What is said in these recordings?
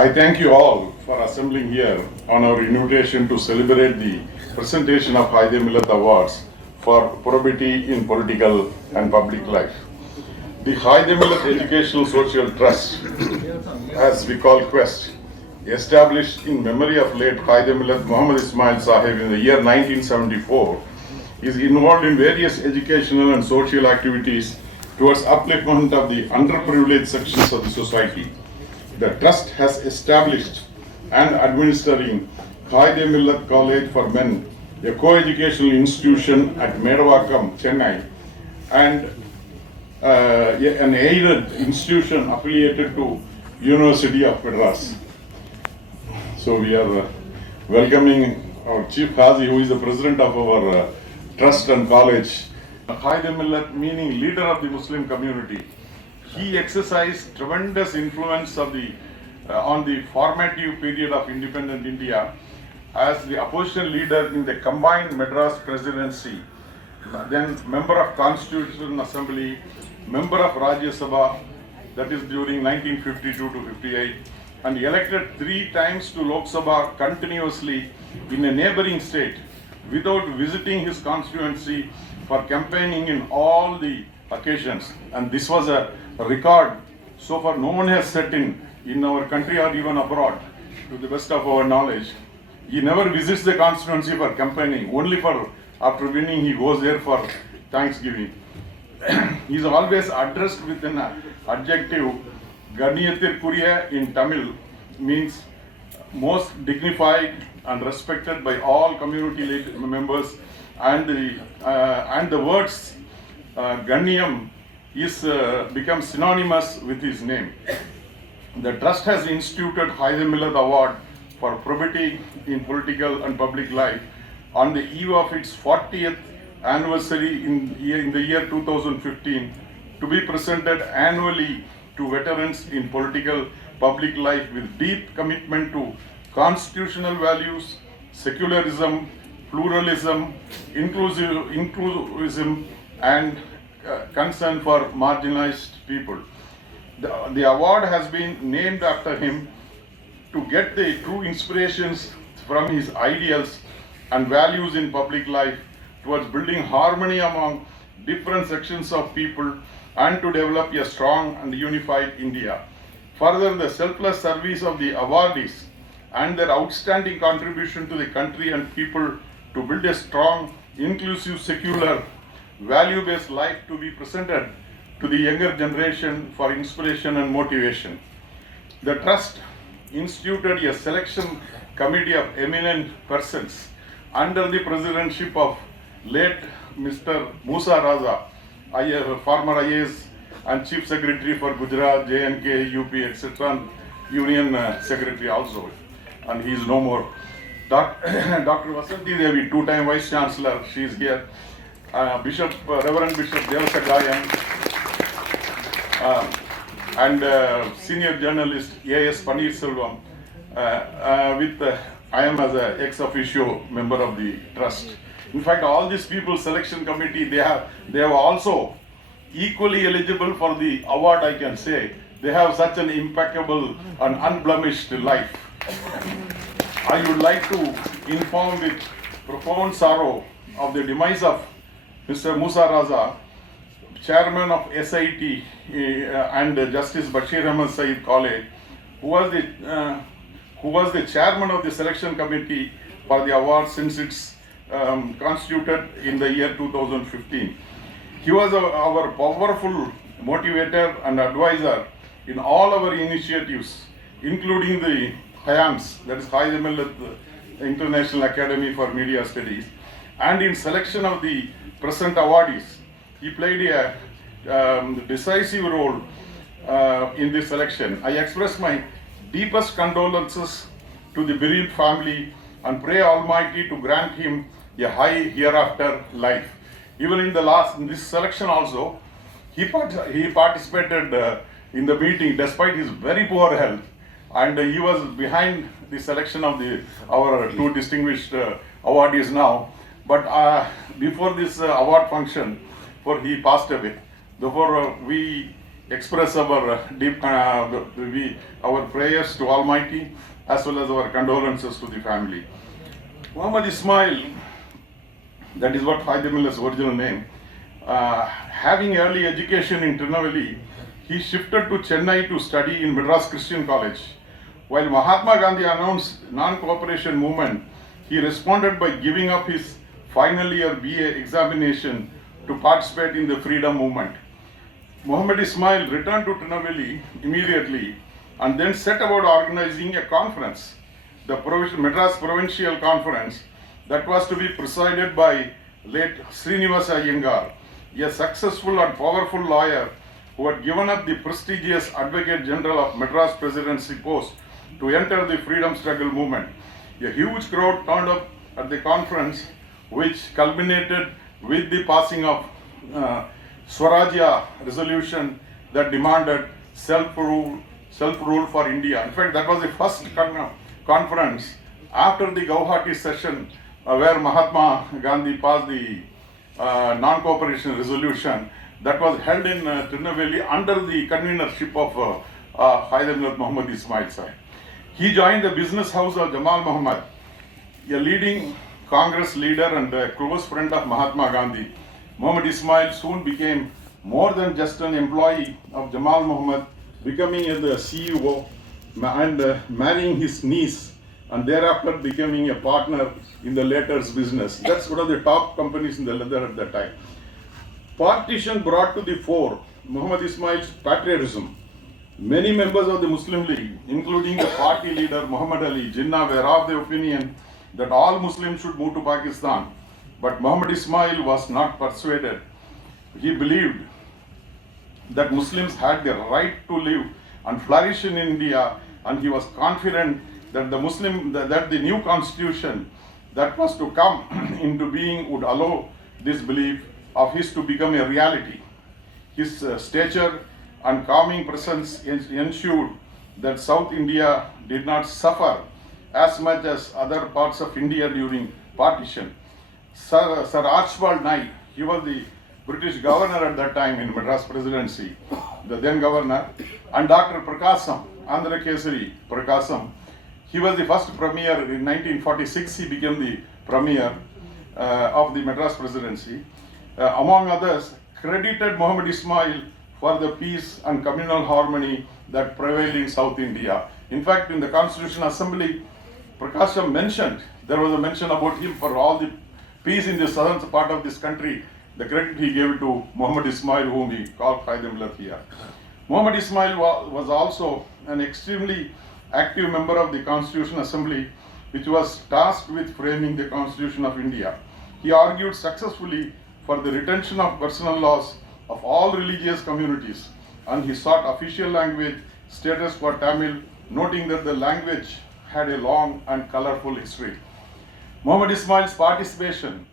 I thank you all for assembling here on our invitation to celebrate the presentation of Haide Millath Awards for probity in political and public life. The Haide Millath Educational Social Trust, as we call Quest, established in memory of late Haide Millath Muhammad Ismail Sahib in the year 1974, is involved in various educational and social activities towards upliftment of the underprivileged sections of the society. The Trust has established and administering Haide Millath College for Men, a co-educational institution at Medavakkam, Chennai, and an aided institution affiliated to University of Madras. So we are welcoming our Chief Qazi, who is the president of our trust and college. Haide Millath, meaning leader of the Muslim community. He exercised tremendous influence of on the formative period of independent India as the opposition leader in the combined Madras presidency, then member of Constitutional Assembly, member of Rajya Sabha, that is during 1952 to 58, and elected 3 times to Lok Sabha continuously in a neighboring state without visiting his constituency for campaigning in all the occasions. And this was a record so far no one has set in our country or even abroad, to the best of our knowledge. He never visits the constituency for campaigning, only for after winning he goes there for Thanksgiving. He is always addressed with an adjective, Ganniyathirkuriya in Tamil, means most dignified and respected by all community members, and the words Ganyam is become synonymous with his name. The trust has instituted Haide Millath Award for probity in political and public life on the eve of its 40th anniversary in the year 2015, to be presented annually to veterans in political public life with deep commitment to constitutional values, secularism, pluralism, inclusivism, and concern for marginalized people. The award has been named after him to get the true inspirations from his ideals and values in public life towards building harmony among different sections of people and to develop a strong and unified India. Further, the selfless service of the awardees and their outstanding contribution to the country and people to build a strong, inclusive, secular, value-based life to be presented to the younger generation for inspiration and motivation. The Trust instituted a selection committee of eminent persons under the presidency of late Mr. Musa Raza, former IAS and Chief Secretary for Gujarat, JNK, UP, etc., and Union Secretary also, and he is no more. Dr. Vasanti Devi, 2-time Vice Chancellor, she is here. Reverend Bishop Devasagayan, and senior journalist A.S. Paneer Selvam, I am as an ex officio member of the trust. In fact, all these people selection committee, they have also equally eligible for the award, I can say. They have such an impeccable and unblemished life. I would like to inform with profound sorrow of the demise of Mr. Musa Raza, chairman of SIT and Justice Bashir Ahmed Saeed College, who was the chairman of the selection committee for the award since its constituted in the year 2015. He was our powerful motivator and advisor in all our initiatives, including the HIAMS, that is Haide Millath International Academy for Media Studies, and in selection of the present awardees. He played a decisive role in this selection. I express my deepest condolences to the bereaved family and pray Almighty to grant him a high hereafter life. Even in this selection also, he participated in the meeting despite his very poor health, and he was behind the selection of our 2 distinguished awardees now. But before this award function, for he passed away. Therefore, we express our our prayers to Almighty as well as our condolences to the family. Muhammad Ismail, that is what Haidar Millath's original name, having early education in Tirunelveli, he shifted to Chennai to study in Madras Christian College. While Mahatma Gandhi announced non-cooperation movement, he responded by giving up his final year BA examination to participate in the freedom movement. Muhammad Ismail returned to Tirunelveli immediately and then set about organizing a conference, the Madras Provincial Conference, that was to be presided by late Srinivasa Iyengar, a successful and powerful lawyer who had given up the prestigious Advocate General of Madras Presidency post to enter the freedom struggle movement. A huge crowd turned up at the conference, which culminated with the passing of Swarajya resolution that demanded self-rule for India. In fact, that was the first conference after the Guwahati session where Mahatma Gandhi passed the non-cooperation resolution that was held in Tirunelveli under the convenership of Haidar Millath Muhammad Ismail Sahib. He joined the business house of Jamal Muhammad, a leading Congress leader and a close friend of Mahatma Gandhi. Muhammad Ismail soon became more than just an employee of Jamal Muhammad, becoming the CEO and marrying his niece, and thereafter becoming a partner in the latter's business. That's one of the top companies in the leather at that time. Partition brought to the fore Muhammad Ismail's patriotism. Many members of the Muslim League, including the party leader Muhammad Ali Jinnah, were of the opinion that all Muslims should move to Pakistan. But Muhammad Ismail was not persuaded. He believed that Muslims had the right to live and flourish in India, and he was confident that the new constitution that was to come into being would allow this belief of his to become a reality. His stature and calming presence ensured that South India did not suffer as much as other parts of India during partition. Sir Archibald Knight, he was the British governor at that time in Madras Presidency, the then governor, and Dr. Prakasam, Andhra Kesari Prakasam, he was the first premier in 1946. He became the premier of the Madras Presidency. Among others, credited Muhammad Ismail for the peace and communal harmony that prevailed in South India. In fact, in the Constitution Assembly, Prakasam mentioned, there was a mention about him for all the peace in the southern part of this country. The credit he gave to Muhammad Ismail, whom he called Haidar Millath here. Muhammad Ismail was also an extremely active member of the Constitution Assembly, which was tasked with framing the Constitution of India. He argued successfully for the retention of personal laws of all religious communities, and he sought official language status for Tamil, noting that the language had a long and colorful history. Muhammad Ismail's participation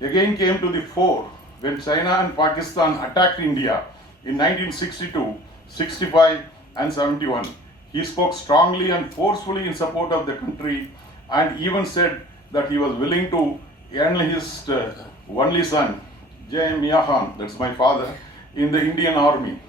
again came to the fore when China and Pakistan attacked India in 1962, 65 and 71. He spoke strongly and forcefully in support of the country and even said that he was willing to enlist his only son, J. Mia Khan, that's my father, in the Indian Army.